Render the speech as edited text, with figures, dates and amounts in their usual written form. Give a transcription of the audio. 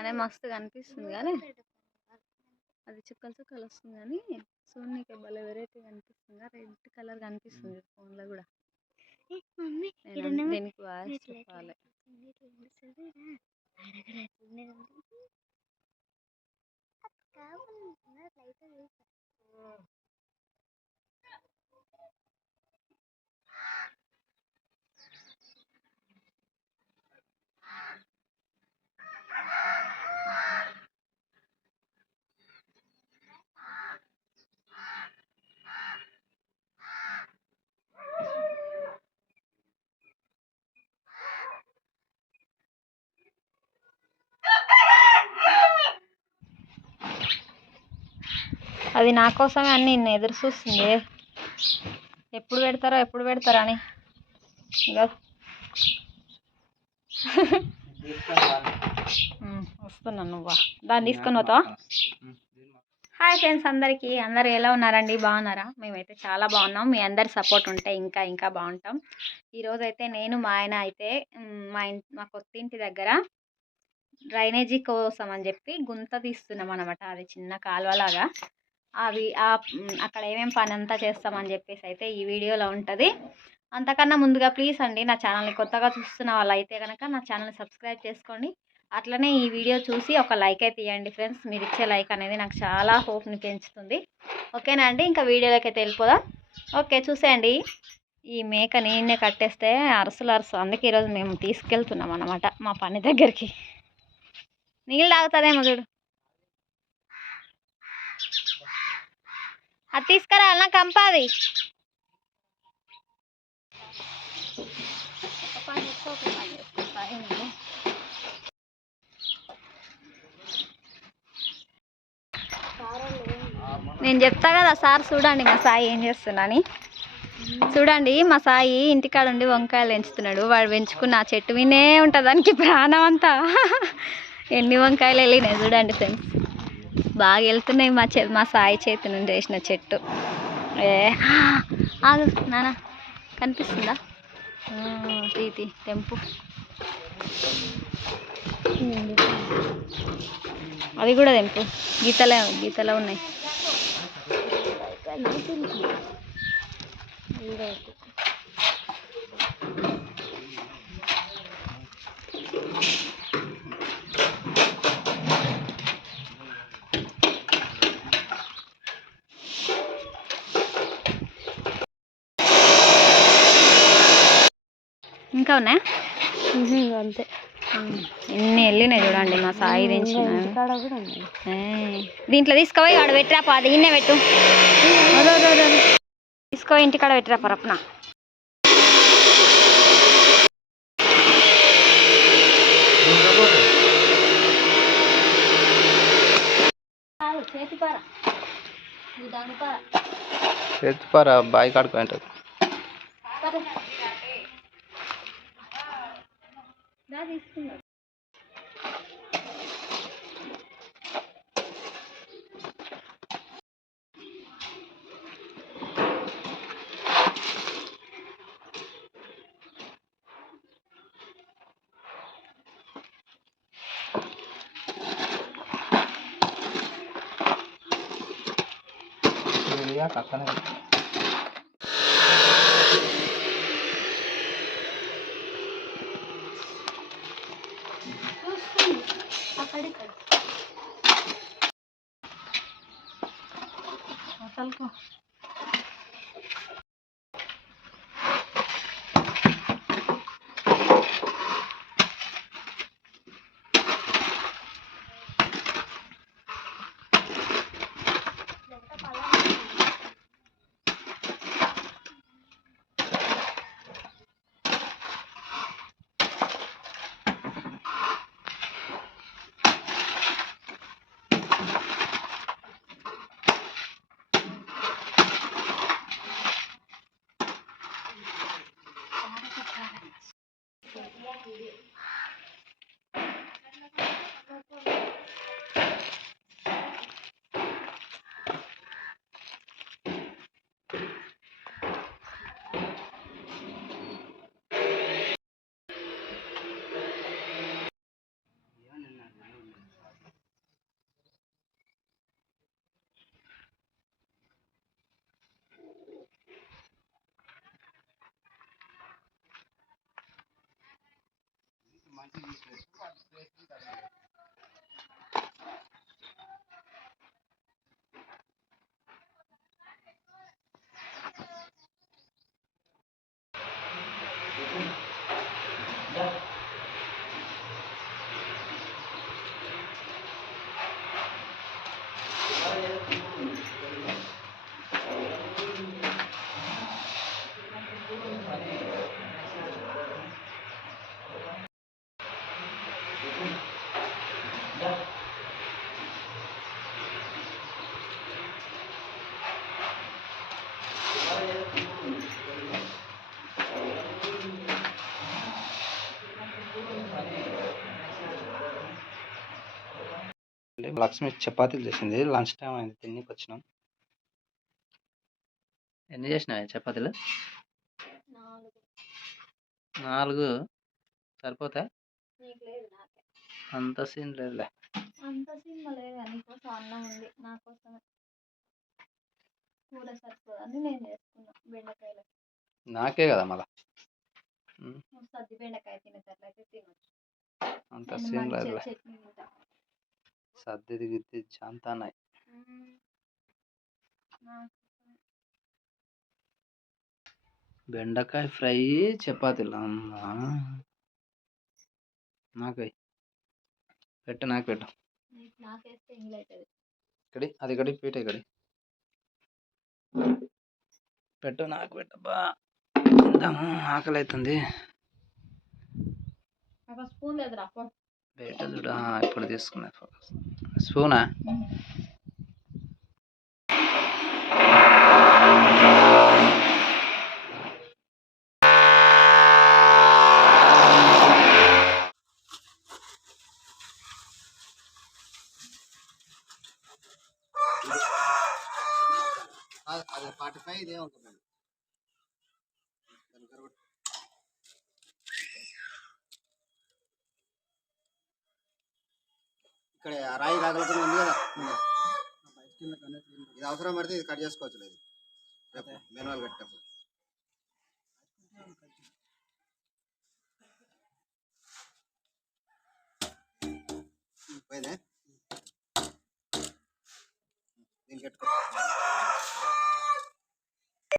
అనే మస్తు కనిపిస్తుంది కానీ అది చుక్కలు చుక్కలు వస్తుంది కానీ చూడనీకి భలే వెరైటీ కనిపిస్తుంది. రెడ్ కలర్ కనిపిస్తుంది ఫోన్లో కూడా. దీనికి వాయిస్ చెప్పాలి. అది నా కోసమే అన్ని ఎదురు చూస్తుంది, ఎప్పుడు పెడతారో అని. వస్తున్నాను, నువ్వా దాన్ని తీసుకొని పోతావా? హాయ్ ఫ్రెండ్స్, అందరూ ఎలా ఉన్నారండి? బాగున్నారా? మేమైతే చాలా బాగున్నాం. మీ అందరి సపోర్ట్ ఉంటే ఇంకా ఇంకా బాగుంటాం. ఈరోజైతే నేను మా ఆయన అయితే మా కొత్త ఇంటి దగ్గర డ్రైనేజీ కోసం అని చెప్పి గుంత తీస్తున్నాం అనమాట. అది చిన్న కాలువలాగా. అక్కడ ఏమేమి పని అంతా చేస్తామని చెప్పేసి అయితే ఈ వీడియోలో ఉంటుంది. అంతకన్నా ముందుగా ప్లీజ్ అండి, నా ఛానల్ని కొత్తగా చూస్తున్న వాళ్ళు అయితే కనుక నా ఛానల్ని సబ్స్క్రైబ్ చేసుకోండి. అట్లనే ఈ వీడియో చూసి ఒక లైక్ అయితే ఇవ్వండి ఫ్రెండ్స్. మీరు ఇచ్చే లైక్ అనేది నాకు చాలా హోప్ని పెంచుతుంది. ఓకేనా అండి? ఇంకా వీడియోలోకి అయితే వెళ్ళిపోదాం. ఓకే, చూసేయండి. ఈ మేక నేనే కట్టేస్తే అరుసు. అందుకే ఈరోజు మేము తీసుకెళ్తున్నాం అన్నమాట మా పని దగ్గరికి. నీళ్ళు తాగుతుందేమో చూడు. అది తీసుకురా, అలా కంపాది. నేను చెప్తా కదా సార్, చూడండి మా సాయి ఏం చేస్తున్నాని. చూడండి, మా సాయి ఇంటికాడ ఉండి వంకాయలు పెంచుతున్నాడు. వాడు పెంచుకున్న ఆ చెట్టు వినే ఉంటుంది దానికి ప్రాణం అంతా. ఎన్ని వంకాయలు వెళ్ళినాయి చూడండి ఫ్రెండ్స్. బాగా వెళ్తున్నాయి మా సాయి చేతి నుండి వేసిన చెట్టు. ఆగు నాన్న, కనిపిస్తుందా? తీతి తెంపు. అవి కూడా తెంపు. గీతలో ఉన్నాయి. ఇంకా ఉన్నాయా? అంతే, ఎన్ని వెళ్ళినాయి చూడండి మా సాయి తెంచిన. దీంట్లో తీసుకోపోయి వాడు పెట్టిరాపో, అది ఇన్నే పెట్టు. తీసుకో ఇంటికాడ పెట్టిరా పరప్న. చేతిపార బాయి కాడుకుంటుంది. పక్కన అసలు లక్ష్మి చపాతీలు చేసింది. లంచ్ టైం అయింది, తిన్నికి వచ్చినాం. ఎన్ని చేసినావు చపాతీలు? 4 సరిపోతాయి. అంత సీన్ లేదులే. అంత సినిమా లేదు. నీకోసం అన్నం ఉంది, నా కోసమే కూర సరిపోదని నేను చేసుకున్నా. బెండకాయలు నాకే కదా మళ్ళా. సద్ది బెండకాయ తినేటట్లయితే తినొచ్చు. అంత సీన్ లేదులే. చట్నీ తింటా. సర్దిది గిద్ది చాంతానాయి. బెండకాయ ఫ్రై చపాతీలు. అమ్మా నాకై పెట్టు, నాకు పెట్టు. నాకేస్తే ఇంగ్లీ అవుతుంది. ఇక్కడి అది ఇక్కడి పీట ఇక్కడి పెట్టు, నాకు పెట్టు. బా తిందాము, ఆకలి అవుతుంది. స్పూన్ లేదురా. బయట చూడ ఇప్పుడు తీసుకున్నా స్పూనా. అది 45 ఇదే ఉంటుంది. ఇక్కడ రాయి కాగలకుండా ఉంది కదా, ఇది అవసరం పడితే ఇది కట్ చేసుకోవచ్చు. లేదు రేపు మెనువల్ కట్టేటప్పుడు